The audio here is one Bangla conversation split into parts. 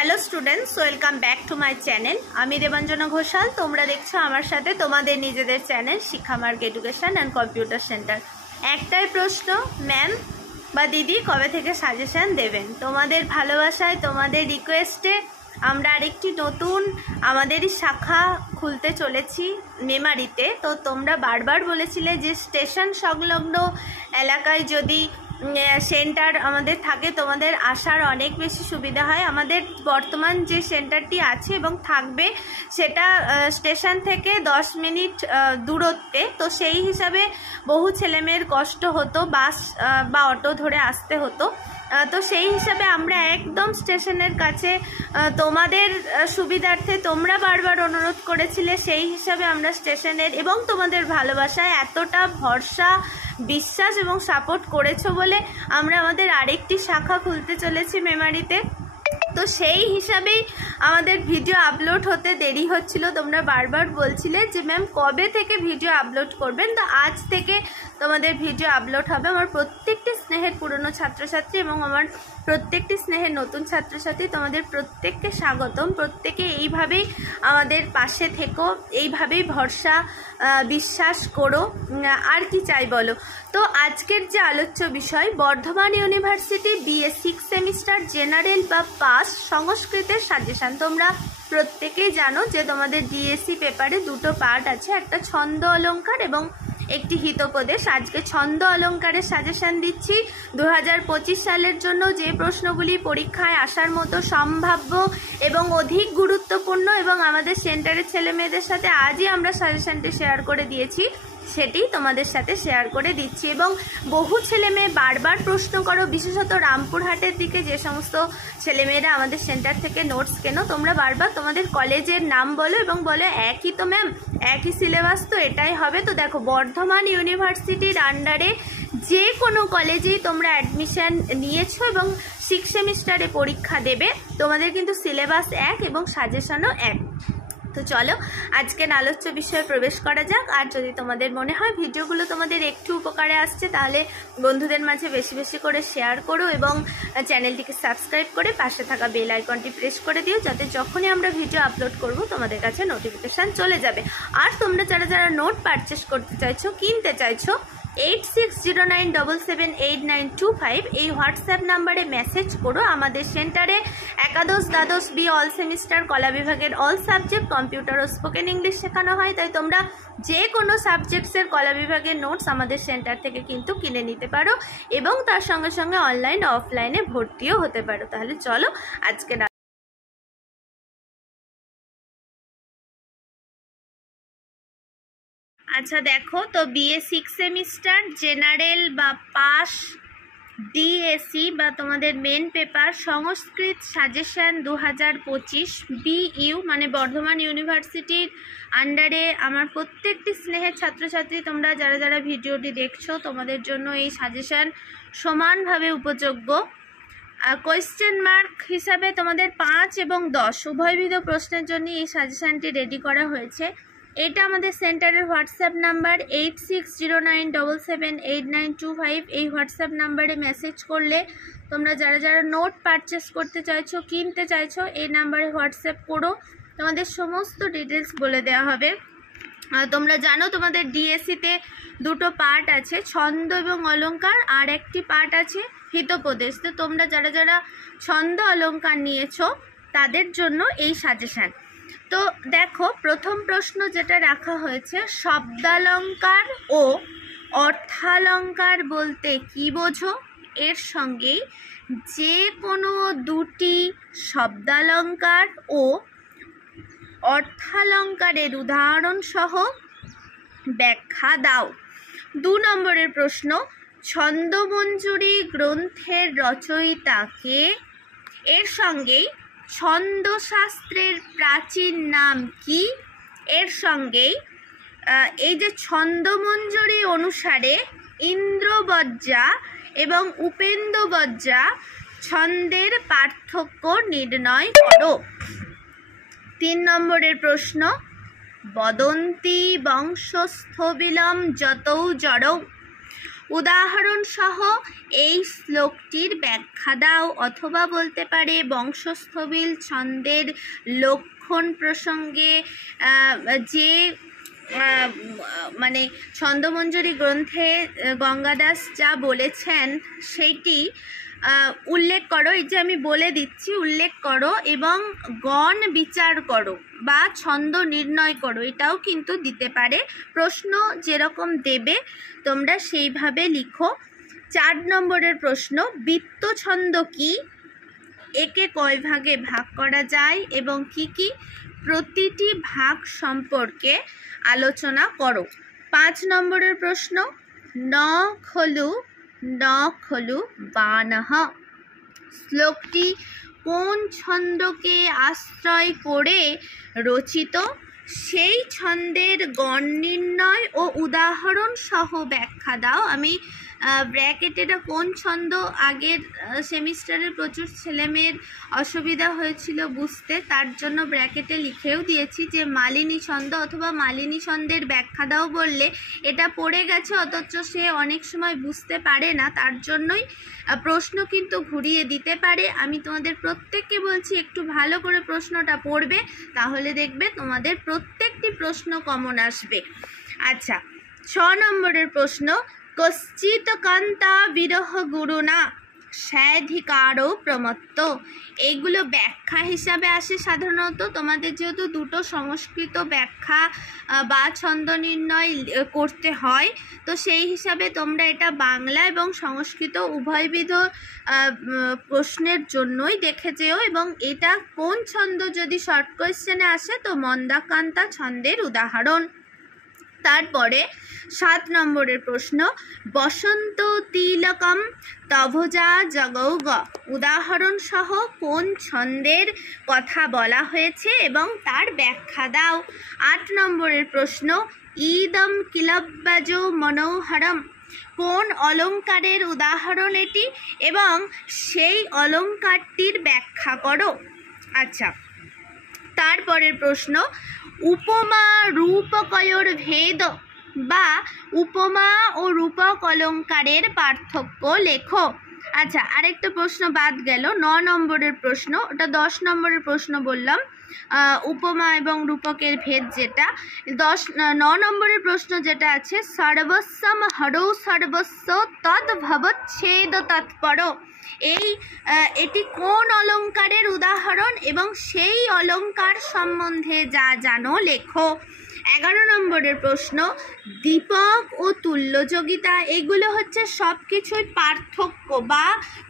Hello students, welcome back to my channel. আমি দেবাঞ্জনা ঘোষাল। তোমরা দেখছো আমার সাথে তোমাদের নিজেদের channel Shikshamarg education and computer centre. একটাই প্রশ্ন, ম্যাম বা দিদি কবে থেকে সাজেশন দেবেন? তোমাদের ভালোবাসায়, তোমাদের রিকোয়েস্টে আমরা আরেকটি নতুন আমাদেরই শাখা খুলতে চলেছি মেমারিতে। তো তোমরা বারবার বলেছিলে যে স্টেশন সংলগ্ন এলাকায় যদি সেন্টার আমাদের থাকে তোমাদের আসার অনেক বেশি সুবিধা হয়। আমাদের বর্তমান যে সেন্টারটি আছে এবং থাকবে সেটা স্টেশন থেকে 10 মিনিট দূরত্বে। তো সেই হিসাবে বহু ছেলেমেয়ের কষ্ট হতো, বাস বা অটো ধরে আসতে হতো। তো সেই হিসাবে আমরা একদম স্টেশনের কাছে, তোমাদের সুবিধার্থে তোমরা বারবার অনুরোধ করেছিলে, সেই হিসাবে আমরা স্টেশনের এবং তোমাদের ভালোবাসায় এতটা ভরসা, বিশ্বাস এবং সাপোর্ট করেছো বলে আমরা আমাদের আরেকটি শাখা খুলতে চলেছি মেমারিতে। তো সেই হিসাবেই আমাদের ভিডিও আপলোড হতে দেরি হচ্ছিল। তোমরা বারবার বলছিলে যে ম্যাম কবে থেকে ভিডিও আপলোড করবেন। তো আজ থেকে তোমাদের ভিডিও আপলোড হবে। আমার প্রত্যেকটি স্নেহের পুরনো ছাত্রছাত্রী এবং আমার প্রত্যেকটি স্নেহের নতুন ছাত্রছাত্রী, তোমাদের প্রত্যেককে স্বাগতম। প্রত্যেকে এইভাবেই আমাদের পাশে থেকো, এইভাবেই ভরসা বিশ্বাস করো। আর কি চাই বলো? তো আজকের যে আলোচ্য বিষয়, Bardhaman university BA 6 semester general বা পাস সংস্কৃতের সাজেশন। তোমরা প্রত্যেকেই জানো যে তোমাদের DSC পেপারে দুটো পার্ট আছে, একটা ছন্দ অলঙ্কার এবং একটি হিতোপদেশ। আজকে ছন্দ অলঙ্কারের সাজেশন দিচ্ছি। 2025 সালের জন্য যে প্রশ্নগুলি পরীক্ষায় আসার মতো সম্ভাব্য এবং অধিক গুরুত্বপূর্ণ এবং আমাদের সেন্টারের ছেলে মেয়েদের সাথে আজই আমরা সাজেশনটি শেয়ার করে দিয়েছি, সেটি তোমাদের সাথে শেয়ার করে দিচ্ছি। এবং বহু ছেলে মেয়ে বারবার প্রশ্ন করো, বিশেষত রামপুরহাটের দিকে যে সমস্ত ছেলেমেয়েরা আমাদের সেন্টার থেকে নোটস কেনো, তোমরা বারবার তোমাদের কলেজের নাম বলো এবং বলো একই তো ম্যাম, একই সিলেবাস তো, এটাই হবে। তো দেখো, বর্ধমান ইউনিভার্সিটির আন্ডারে যে কোনো কলেজেই তোমরা অ্যাডমিশন নিয়েছো এবং 6 সেমিস্টারে পরীক্ষা দেবে, তোমাদের কিন্তু সিলেবাস এক এবং সাজেশনও এক। তো চলো আজকের আলোচ্য বিষয়ে প্রবেশ করা যাক। আর যদি তোমাদের মনে হয় ভিডিওগুলো তোমাদের একটু উপকারে আসছে, তাহলে বন্ধুদের মাঝে বেশি বেশি করে শেয়ার করো এবং চ্যানেলটিকে সাবস্ক্রাইব করে পাশে থাকা বেল আইকনটি প্রেস করে দিও, যাতে যখনই আমরা ভিডিও আপলোড করব তোমাদের কাছে নোটিফিকেশান চলে যাবে। আর তোমরা যারা নোট পারচেস করতে চাইছো, কিনতে চাইছো, 8609778925 এই হোয়াটসঅ্যাপ নাম্বারে মেসেজ করো। আমাদের সেন্টারে একাদশ, দ্বাদশ, বি অল সেমিস্টার, কলা বিভাগের অল সাবজেক্ট, কম্পিউটার ও স্পোকেন ইংলিশ শেখানো হয়। তাই তোমরা যে কোনো সাবজেক্টসের কলা বিভাগের নোটস আমাদের সেন্টার থেকে কিন্তু কিনে নিতে পারো এবং তার সঙ্গে সঙ্গে অনলাইন অফলাইনে ভর্তিও হতে পারো। তাহলে চলো আজকে আচ্ছা দেখো, তো BA 6 সেমিস্টার জেনারেল বা পাস DSC বা তোমাদের মেন পেপার সংস্কৃত সাজেশন 2025 BU মানে বর্ধমান ইউনিভার্সিটির আন্ডারে আমার প্রত্যেকটি স্নেহের ছাত্রছাত্রী, তোমরা যারা ভিডিওটি দেখছো, তোমাদের জন্য এই সাজেশন সমানভাবে উপযোগ্য। কোয়েশ্চেন মার্ক হিসাবে তোমাদের 5 এবং 10 উভয়বিধ প্রশ্নের জন্য এই সাজেশনটি রেডি করা হয়েছে। এটা আমাদের সেন্টারের হোয়াটসঅ্যাপ নাম্বার 8609778925। এই হোয়াটসঅ্যাপ নাম্বারে মেসেজ করলে তোমরা যারা নোট পারচেস করতে চাইছো, কিনতে চাইছো, এই নাম্বারে হোয়াটসঅ্যাপ করো, তোমাদের সমস্ত ডিটেলস বলে দেওয়া হবে। তোমরা জানো তোমাদের DSC-তে দুটো পার্ট আছে, ছন্দ এবং অলঙ্কার, আর একটি পার্ট আছে হিতোপদেশ। তো তোমরা যারা ছন্দ অলঙ্কার নিয়েছো তাদের জন্য এই সাজেশন। তো দেখো, প্রথম প্রশ্ন যেটা রাখা হয়েছে, শব্দালঙ্কার ও অর্থালঙ্কার বলতে কি বোঝো? এর সঙ্গেই যে কোনো দুটি শব্দালঙ্কার ও অর্থালঙ্কারের উদাহরণ সহ ব্যাখ্যা দাও। 2 নম্বরের প্রশ্ন, ছন্দমঞ্জুরি গ্রন্থের রচয়িতা কে? এর সঙ্গেই ছন্দশাস্ত্রের প্রাচীন নাম কি? এর সঙ্গেই এই যে ছন্দমঞ্জুরি অনুসারে ইন্দ্রবজ্জা এবং উপেন্দ্রবজ্জা ছন্দের পার্থক্য নির্ণয় করো। 3 নম্বরের প্রশ্ন, বদন্তি বংশস্থবিলম যতৌ জড়ৌ উদাহরণ সহ এই শ্লোকটির ব্যাখ্যা দাও, অথবা বলতে পারে বংশস্থবিল ছন্দের লক্ষণ প্রসঙ্গে যে মানে ছন্দমঞ্জরি গ্রন্থে গঙ্গাদাস যা বলেছেন সেইটি উল্লেখ করো। এই যে আমি বলে দিচ্ছি, উল্লেখ করো এবং গণ বিচার করো বা ছন্দ নির্ণয় করো, এটাও কিন্তু দিতে পারে। প্রশ্ন যেরকম দেবে তোমরা সেইভাবে লিখো। 4 নম্বরের প্রশ্ন, বৃত্ত ছন্দ কি, একে কয় ভাগে ভাগ করা যায় এবং কি কি, প্রতিটি ভাগ সম্পর্কে আলোচনা করো। 5 নম্বরের প্রশ্ন, ন খলু বানঃ, শ্লোকটি কোন ছন্দকে আশ্রয় করে রচিত, সেই ছন্দের গণ নির্ণয় ও উদাহরণ সহ ব্যাখ্যা দাও। আমি ব্র্যাকেটে এটা কোন ছন্দ, আগের সেমিস্টারে প্রচুর ছেলেমেয়ের অসুবিধা হয়েছিল বুঝতে, তার জন্য ব্র্যাকেটে লিখেও দিয়েছি যে মালিনী ছন্দ অথবা মালিনী ছন্দের ব্যাখ্যা দাও বললে এটা পড়ে গেছে অথচ সে অনেক সময় বুঝতে পারে না, তার জন্যই প্রশ্ন কিন্তু ঘুরিয়ে দিতে পারে। আমি তোমাদের প্রত্যেককে বলছি একটু ভালো করে প্রশ্নটা পড়বে, তাহলে দেখবে তোমাদের প্রত্যেকটি প্রশ্ন কমন আসবে। আচ্ছা, 6 নম্বরের প্রশ্ন, কশ্চিৎ কান্তা বিরহ গুরুনা স্যাধিকারও প্রমত্ত, এইগুলো ব্যাখ্যা হিসাবে আসে সাধারণত। তোমাদের যেহেতু দুটো সংস্কৃত ব্যাখ্যা বা ছন্দ নির্ণয় করতে হয়, তো সেই হিসাবে তোমরা এটা বাংলা এবং সংস্কৃত উভয়বিধ প্রশ্নের জন্যই দেখে যেও। এবং এটা কোন ছন্দ যদি শর্ট কোয়েশ্চেনে আসে তো মন্দাকান্তা ছন্দের উদাহরণ। তারপরে 7 নম্বরের প্রশ্ন, বসন্ত তিলকম তভজা জগৌগ, উদাহরণ সহ কোন ছন্দের কথা বলা হয়েছে এবং তার ব্যাখ্যা দাও। 8 নম্বরের প্রশ্ন, ইদম কিলব্বাজ মনোহরম, কোন অলঙ্কারের উদাহরণ এটি এবং সেই অলঙ্কারটির ব্যাখ্যা করো। আচ্ছা, তারপরের প্রশ্ন, উপমা রূপকয়র ভেদ বা উপমা ও রূপক অলঙ্কারের পার্থক্য লেখো। আচ্ছা, আরেকটা প্রশ্ন বাদ গেল, 9 নম্বরের প্রশ্ন, ওটা 10 নম্বরের প্রশ্ন বললাম, উপমা এবং রূপকের ভেদ যেটা। 9 নম্বরের প্রশ্ন যেটা আছে, সর্বস্বম হরৌ সর্বস্ব তদ্ভবচ্ছেদ তৎপর, এটি কোন অলঙ্কারের উদাহরণ এবং সেই অলঙ্কার সম্বন্ধে যা জানো লেখো। 11 নম্বরের প্রশ্ন, দীপক ও তুল্যযোগিতা, এগুলো হচ্ছে সব কিছুই পার্থক্য বা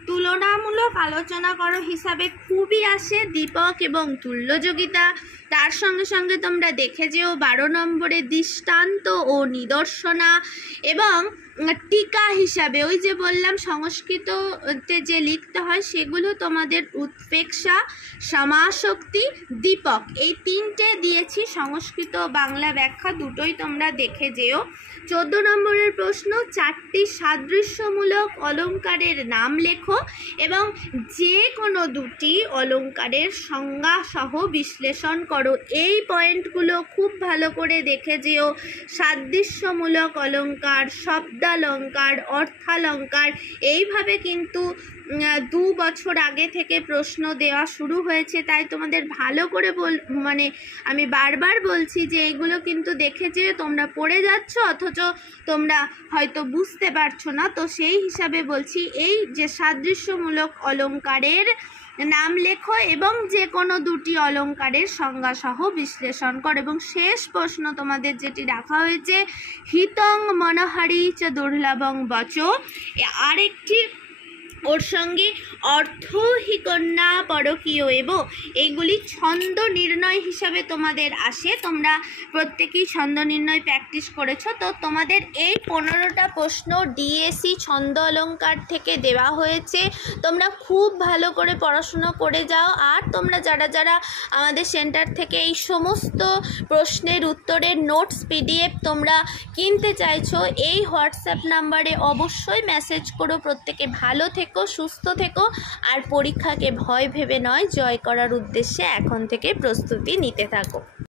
তুলনামূলক আলোচনা করো হিসাবে খুবই আসে দীপক এবং তুল্যযোগিতা। তার সঙ্গে সঙ্গে তোমরা দেখে যেও 12 নম্বরে দৃষ্টান্ত ও নিদর্শনা এবং টিকা হিসাবে, ওই যে বললাম সংস্কৃততে যে লিখতে হয় সেগুলো তোমাদের উৎপ্রেক্ষা, সমাশক্তি, দীপক, এই 3টে দিয়েছি। সংস্কৃত বাংলা ব্যাখ্যা দুটোই তোমরা দেখে যেও। 14 নম্বরের প্রশ্ন, 4টি সাদৃশ্যমূলক অলঙ্কারের নাম লেখো এবং যে কোনো 2টি অলঙ্কারের সংজ্ঞা সহ বিশ্লেষণ করো। এই পয়েন্টগুলো খুব ভালো করে দেখে যেও। সাদৃশ্যমূলক অলঙ্কার, শব্দালঙ্কার, অর্থালঙ্কার, এইভাবে কিন্তু 2 বছর আগে থেকে প্রশ্ন দেওয়া শুরু হয়েছে, তাই তোমাদের ভালো করে আমি বারবার বলছি যে এইগুলো কিন্তু দেখে যে তোমরা পড়ে যাচ্ছ অথচ তোমরা হয়তো বুঝতে পারছো না। তো সেই হিসাবে বলছি, এই যে সাদৃশ্যমূলক অলঙ্কারের নাম লেখো এবং যে কোনো 2টি অলঙ্কারের সংজ্ঞা সহ বিশ্লেষণ করো। এবং শেষ প্রশ্ন তোমাদের যেটি রাখা হয়েছে, হিতং মনোহারি চ দুর্লভং বচ, আরেকটি ওর সঙ্গে অর্থ হি কন্যা পরকীয় এব, এইগুলি ছন্দ নির্ণয় হিসাবে তোমাদের আসে। তোমরা প্রত্যেকেই ছন্দ নির্ণয় প্র্যাকটিস করেছো, তো তোমাদের এই 15টা প্রশ্ন ডিএসসি ছন্দ অলঙ্কার থেকে দেওয়া হয়েছে। তোমরা খুব ভালো করে পড়াশুনো করে যাও। আর তোমরা যারা যারা আমাদের সেন্টার থেকে এই সমস্ত প্রশ্নের উত্তরের নোটস PDF তোমরা কিনতে চাইছো, এই হোয়াটসঅ্যাপ নাম্বারে অবশ্যই মেসেজ করো। প্রত্যেকে ভালো থেকো, সুস্থ থেকো আর পরীক্ষাকে ভয় ভেবে নয়, জয় করার উদ্দেশ্যে এখন থেকে প্রস্তুতি নিতে থাকো।